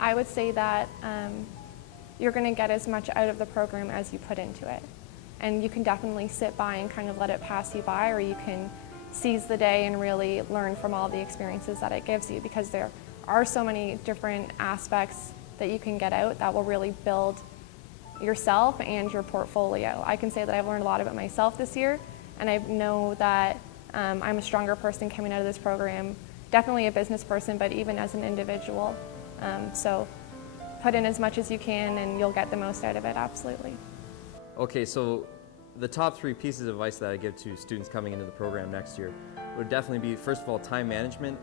I would say that you're going to get as much out of the program as you put into it. And you can definitely sit by and kind of let it pass you by, or you can seize the day and really learn from all the experiences that it gives you, because there are so many different aspects that you can get out that will really build yourself and your portfolio. I can say that I've learned a lot about myself this year, and I know that I'm a stronger person coming out of this program, definitely a business person, but even as an individual. So put in as much as you can and you'll get the most out of it, absolutely. Okay, so the top 3 pieces of advice that I give to students coming into the program next year would definitely be, first of all, time management.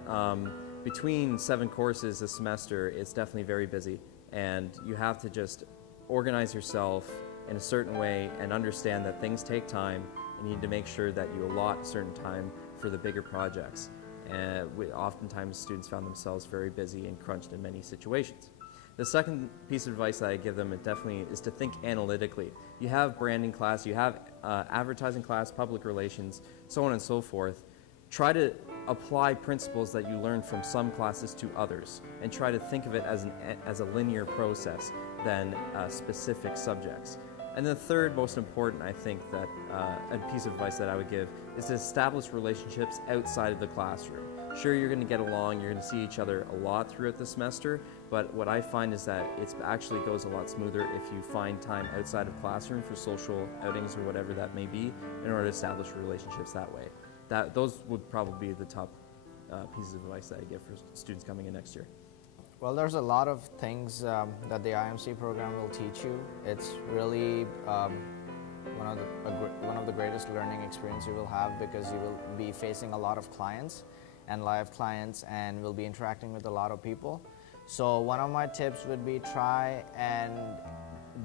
Between 7 courses a semester, it's definitely very busy, and you have to just organize yourself in a certain way and understand that things take time, and you need to make sure that you allot a certain time for the bigger projects. And oftentimes students found themselves very busy and crunched in many situations. The second piece of advice that I give them definitely is to think analytically. You have branding class, you have advertising class, public relations, so on and so forth. Try to apply principles that you learn from some classes to others, and try to think of it as a linear process than specific subjects. And the third most important, I think, that a piece of advice that I would give is to establish relationships outside of the classroom. Sure, you're going to get along, you're going to see each other a lot throughout the semester, but what I find is that it actually goes a lot smoother if you find time outside of classroom for social outings or whatever that may be, in order to establish relationships that way. Those would probably be the top pieces of advice that I give for students coming in next year. Well, there's a lot of things that the IMC program will teach you. It's really one of the greatest learning experiences you will have, because you will be facing a lot of clients and live clients, and will be interacting with a lot of people. So one of my tips would be try and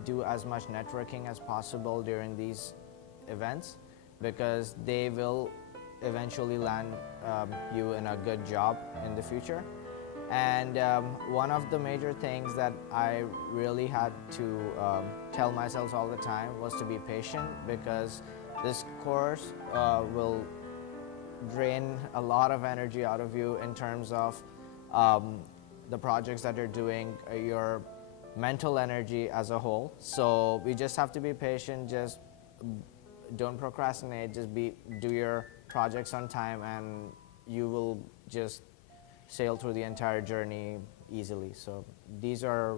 do as much networking as possible during these events, because they will eventually land you in a good job in the future. And one of the major things that I really had to tell myself all the time was to be patient, because this course will drain a lot of energy out of you in terms of the projects that you're doing, your mental energy as a whole. So we just have to be patient, just don't procrastinate, just do your projects on time, and you will just sail through the entire journey easily. So these are,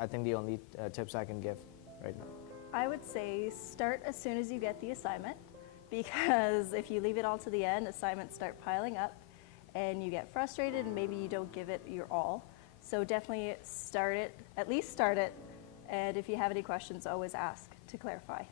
I think, the only tips I can give right now. I would say start as soon as you get the assignment, because if you leave it all to the end, assignments start piling up and you get frustrated and maybe you don't give it your all. So definitely start it, at least start it, and if you have any questions, always ask to clarify.